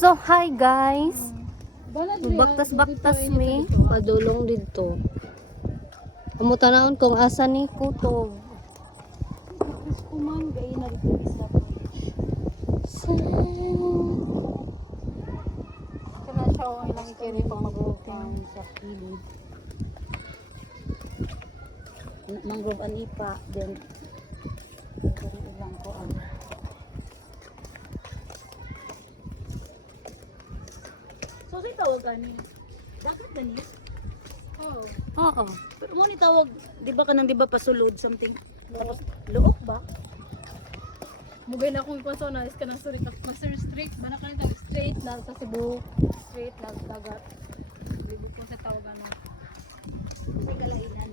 So, hi guys. Baktas-baktas mi. Padulong dito. Kamutanahon kung asa ni Kutog. Kuman gay na dito isa. Kana siya o ilang kiri pang mag-uukang sa kilid. Mangrove anipa then ilang ko ang so si tawag ani dapat gani oh Oo. pero mo ni tawag di ba kanang di ba pasulod something tapos luok ba Mugay na akong ipaso na is ka ng straight. Master straight. Mana ka nito straight na sa Cebu. Straight na dagat. Libo po sa tawagan mo. sa galainan